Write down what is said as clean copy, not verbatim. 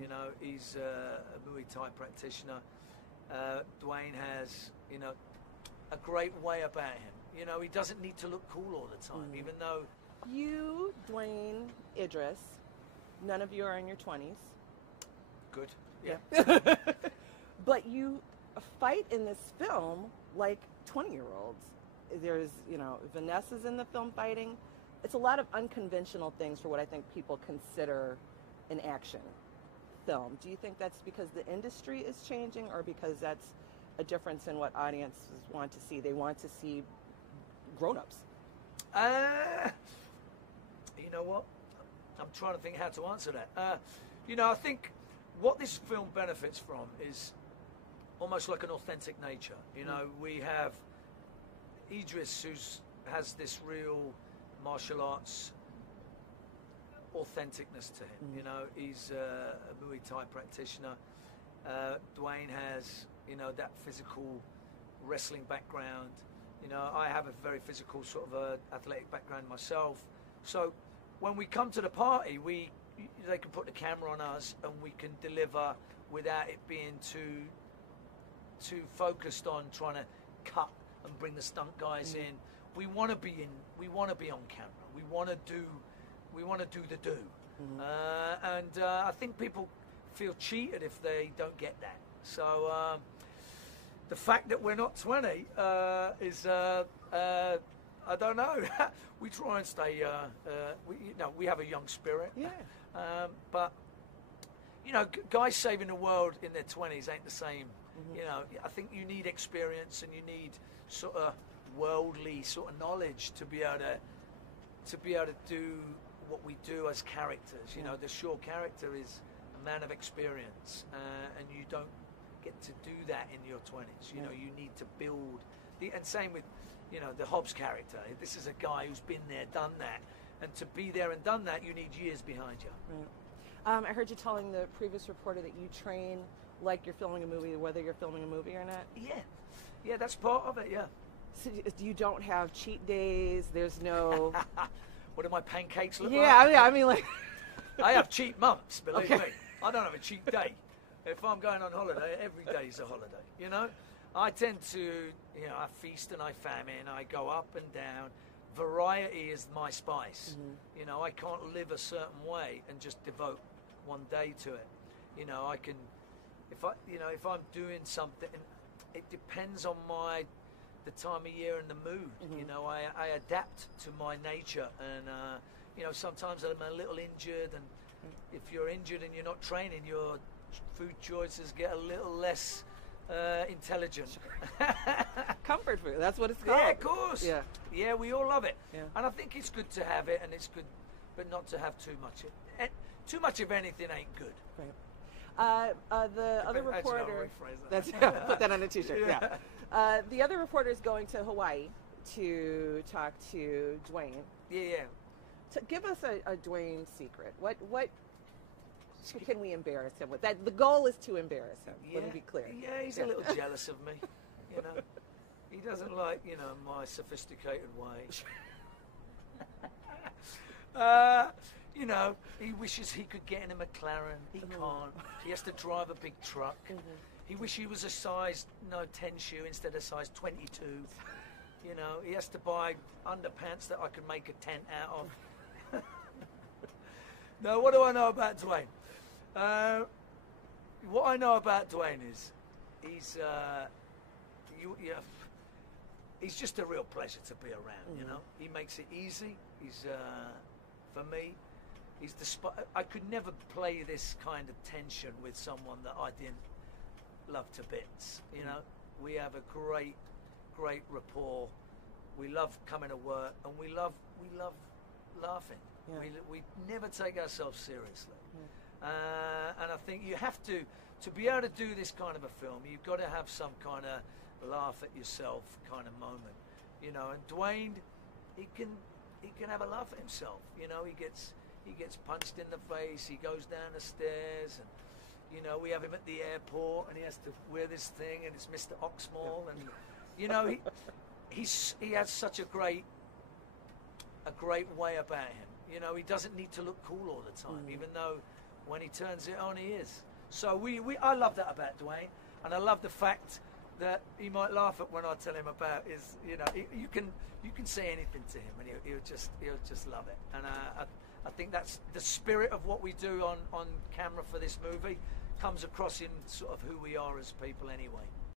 You know, he's a Muay Thai practitioner. Dwayne has, you know, a great way about him. You know, he doesn't need to look cool all the time, even though... You, Dwayne, Idris, none of you are in your 20s. Good, yeah. But you fight in this film like 20-year-olds. There's, you know, Vanessa's in the film fighting. It's a lot of unconventional things for what I think people consider an action film. Do you think that's because the industry is changing, or because that's a difference in what audiences want to see? They want to see grown-ups. You know what? I'm trying to think how to answer that. You know, I think what this film benefits from is almost like an authentic nature. You know, we have Idris, who has this real martial arts authenticness to him. You know, he's a Muay Thai practitioner. Dwayne has, you know, that physical wrestling background. You know, I have a very physical sort of athletic background myself. So when we come to the party, they can put the camera on us and we can deliver without it being too focused on trying to cut and bring the stunt guys in. We want to be on camera. We want to do the do. And I think people feel cheated if they don't get that. So the fact that we're not 20 is I don't know. We try and stay. We have a young spirit. Yeah. But you know, guys saving the world in their 20s ain't the same. You know, I think you need experience and you need sort of worldly sort of knowledge to be able to do what we do as characters. You know, the Shaw character is a man of experience, and you don't get to do that in your 20s. You know, you need to build and same with, you know, the Hobbs character. This is a guy who's been there, done that, and to be there and done that, you need years behind you. Right. I heard you telling the previous reporter that you train like you're filming a movie, whether you're filming a movie or not. Yeah, that's part of it. Yeah. So you don't have cheat days. There's no. What do my pancakes look like? Yeah, I mean, like. I have cheat months, believe me. I don't have a cheat day. If I'm going on holiday, every day is a holiday. You know, I tend to, you know, I feast and I famine. I go up and down. Variety is my spice. You know, I can't live a certain way and just devote one day to it. You know, I can, if I'm doing something, it depends on the time of year and the mood. You know, I adapt to my nature, and you know, sometimes I'm a little injured, and if you're injured and you're not training, your food choices get a little less intelligent. Comfort food, that's what it's called. Yeah, of course. Yeah, we all love it. Yeah. And I think it's good to have it, and it's good, but not to have too much. Too much of anything ain't good. Right. The other reporter. That's put that on a T-shirt. Yeah. The other reporter is going to Hawaii to talk to Dwayne. Yeah. So give us a Dwayne secret. What can we embarrass him with? That the goal is to embarrass him. Let me be clear. Yeah, he's a little jealous of me. You know, he doesn't like, you know, my sophisticated ways. You know, he wishes he could get in a McLaren. He can't. He has to drive a big truck. He wishes he was a size 10 shoe instead of size 22. You know, he has to buy underpants that I can make a tent out of. No, what do I know about Dwayne? What I know about Dwayne is he's he's just a real pleasure to be around. You know, he makes it easy. He's for me. I could never play this kind of tension with someone that I didn't love to bits. You know, we have a great rapport. We love coming to work, and we love laughing. Yeah. We never take ourselves seriously. And I think you have to be able to do this kind of a film, you've got to have some kind of laugh at yourself kind of moment. You know, and Dwayne, he can have a laugh at himself. You know, he gets punched in the face, he goes down the stairs, and you know, we have him at the airport and he has to wear this thing, and it's Mr. Oxmall, and you know, he has such a great way about him. You know, he doesn't need to look cool all the time, even though when he turns it on, he is. So I love that about Dwayne, and I love the fact that he might laugh at when I tell him about his, you know, you can say anything to him and he'll just love it. And I think that's the spirit of what we do on camera for this movie, comes across in sort of who we are as people anyway.